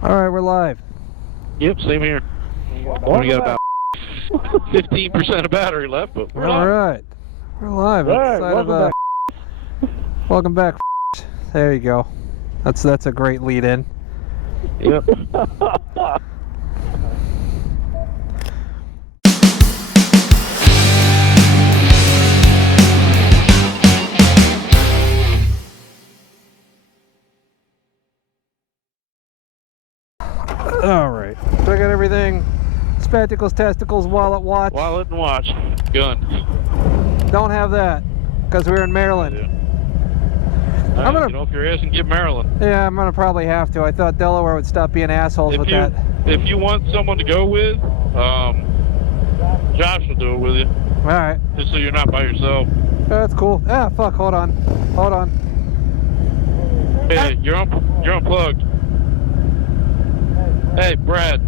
Alright, we're live. Yep, same here. Only got about 15% of battery left, but we're live. Alright. We're live outside of welcome back. There you go. That's a great lead in. Yep. Alright. So I got everything. Spectacles, testicles, wallet, watch. Wallet and watch. Gun. Don't have that. Because we're in Maryland. Yeah. I'm gonna get off your ass and get Maryland. Yeah, I'm gonna probably have to. I thought Delaware would stop being assholes with that. If you want someone to go with, Josh will do it with you. Alright. Just so you're not by yourself. That's cool. Ah, fuck, hold on. Hold on. Hey, you're unplugged. Hey, Brad.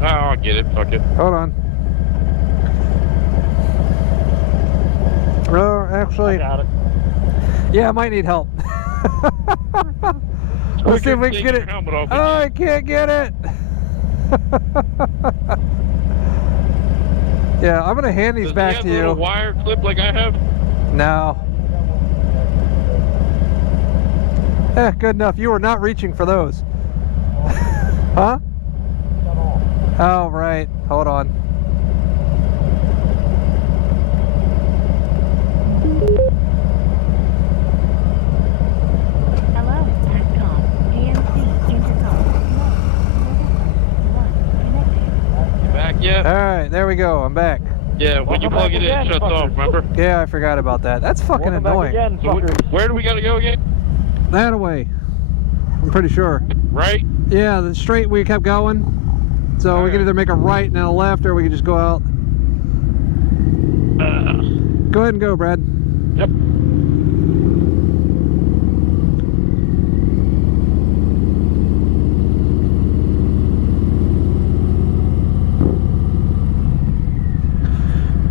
Oh, I'll get it. Fuck it. Hold on. Actually, I got it. yeah, I might need help. Let's see if we can get it. Oh, I can't get it. Yeah, I'm gonna hand these back to you. Does he have a little wire clip like I have? No. Eh, good enough. You were not reaching for those. Huh? Oh, right. Hold on. Hello, TACCOM, PNC, intercom. You back yet? Alright, there we go. I'm back. Yeah, when you plug it in, it shuts off, remember? Yeah, I forgot about that. That's fucking annoying. Again, So where do we gotta go again? That away. I'm pretty sure. Right? Yeah, the straight we kept going. So we can either make a right and then a left, or we can just go out. Go ahead and go, Brad. Yep.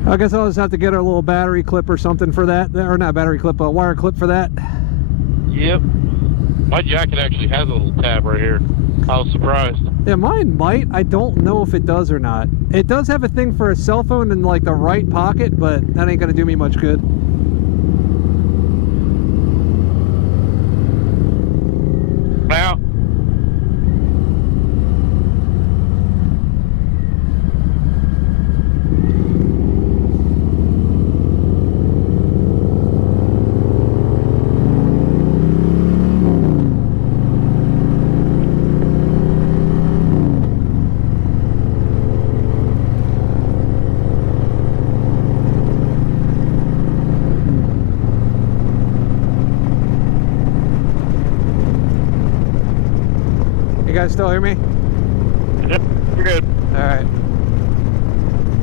I guess I'll just have to get a little battery clip or something for that. Or not battery clip, a wire clip for that. Yep. My jacket actually has a little tab right here. I was surprised. Yeah, mine might. I don't know if it does or not. It does have a thing for a cell phone in like the right pocket, but that ain't gonna do me much good. Now. You guys still hear me? Yep, we're good. Alright.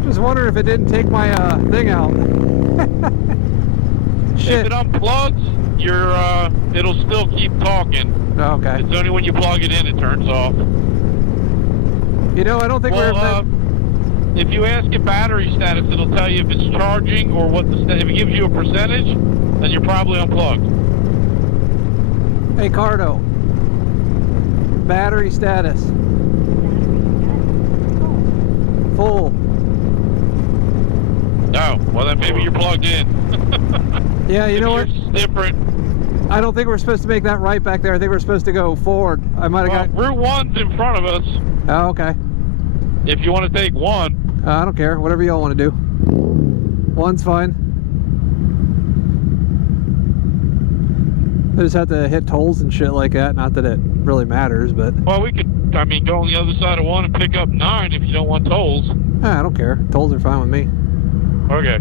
Just wondering if it didn't take my thing out. Shit. If it unplugs, it'll still keep talking. Okay. It's only when you plug it in, it turns off. You know, I don't think Well, if you ask it battery status, it'll tell you if it's charging or what the if it gives you a percentage, then you're probably unplugged. Hey, Cardo. Battery status. Full. Oh, well then maybe you're plugged in. Yeah, you know what? It's different. I don't think we're supposed to make that right back there. I think we're supposed to go forward. I might have got... Route 1's in front of us. Oh, okay. If you want to take one. I don't care. Whatever y'all want to do. One's fine. I just have to hit tolls and shit like that. Not that it really matters, but... Well, we could, go on the other side of 1 and pick up 9 if you don't want tolls. I don't care. Tolls are fine with me. Okay.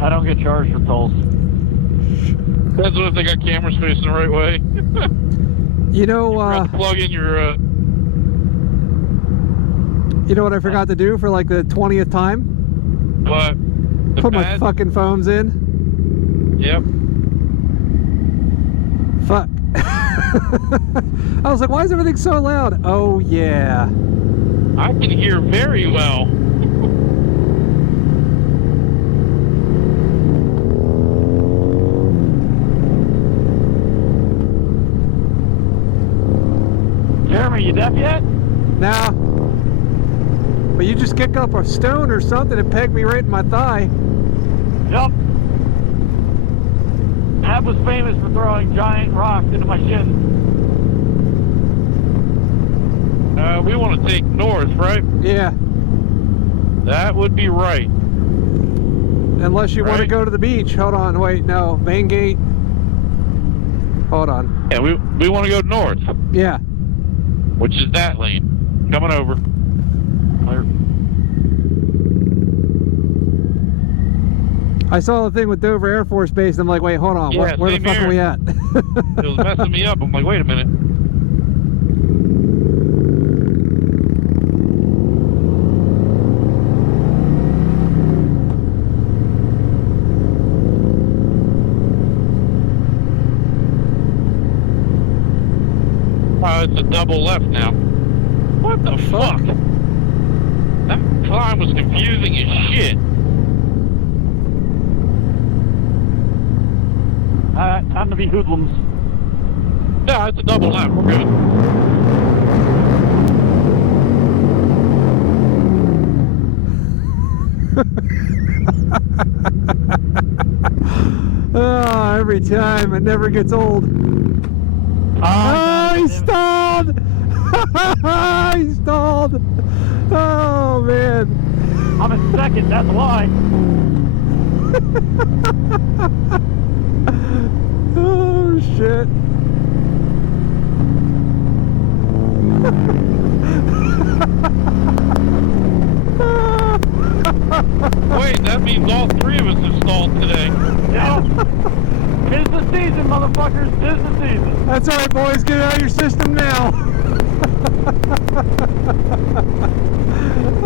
I don't get charged for tolls. That's what if they got cameras facing the right way. You know, You have to plug in your, you know what I forgot to do for like the 20th time? what? The Put my pad? fucking phones in. Yep. Fuck. I was like, why is everything so loud? Oh, yeah. I can hear very well. Jeremy, you deaf yet? Nah. But you just kick up a stone or something and peg me right in my thigh. Yep. Ab was famous for throwing giant rocks into my shin. We want to take north, right? Yeah. That would be right. Unless you want to Right. go to the beach. Hold on, wait, no. Main gate. Hold on. Yeah, we want to go north, Yeah. which is that lane. Coming over. Clear. I saw the thing with Dover Air Force Base, and I'm like, wait, hold on. Yeah, Where the same fuck here. are we at? It was messing me up. I'm like, wait a minute. It's a double left now. What the fuck? That climb was confusing as shit. Alright, time to be hoodlums. Yeah, it's a double left. We're good. Oh, every time. It never gets old. Oh, he stalled! He stalled! Oh, man. I'm in second, that's why. Oh, shit. Wait, that means all three of us have stalled today. Yeah. Tis the season, motherfuckers. Tis the season. That's all right, boys. Get it out of your system now.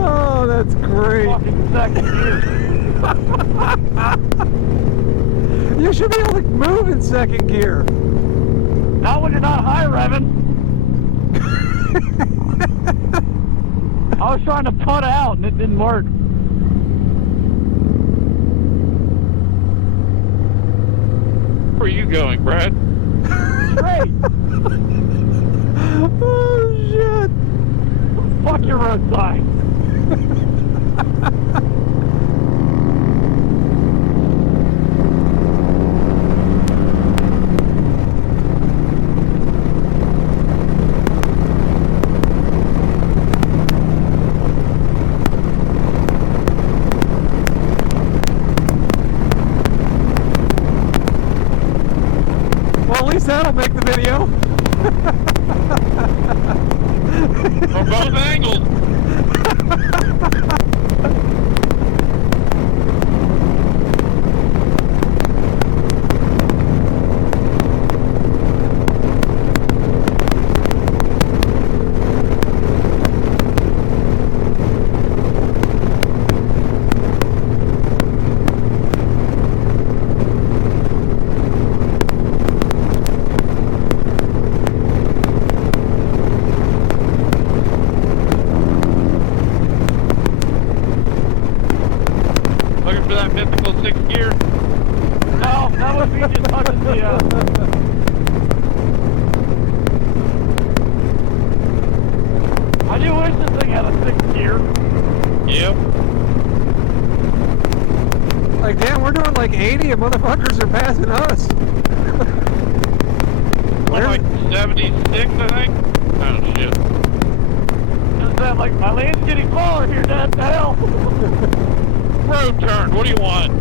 Oh, that's great. Fucking second gear. You should be able to move in second gear. Not when you're not high revving. I was trying to putt out and it didn't work. Where are you going, Brad? Straight. Oh, shit. Fuck your road sign. Well, at least that'll make the video. From both angles. Looking for that mythical sixth gear. No, that would be just touching the, I do wish this thing had a sixth gear. Yep. Like, damn, we're doing like 80 and motherfuckers are passing us. We're like 76, I think. Oh, shit. Just that, like, my lane's getting smaller here, Dad. The hell? Road turn. What do you want?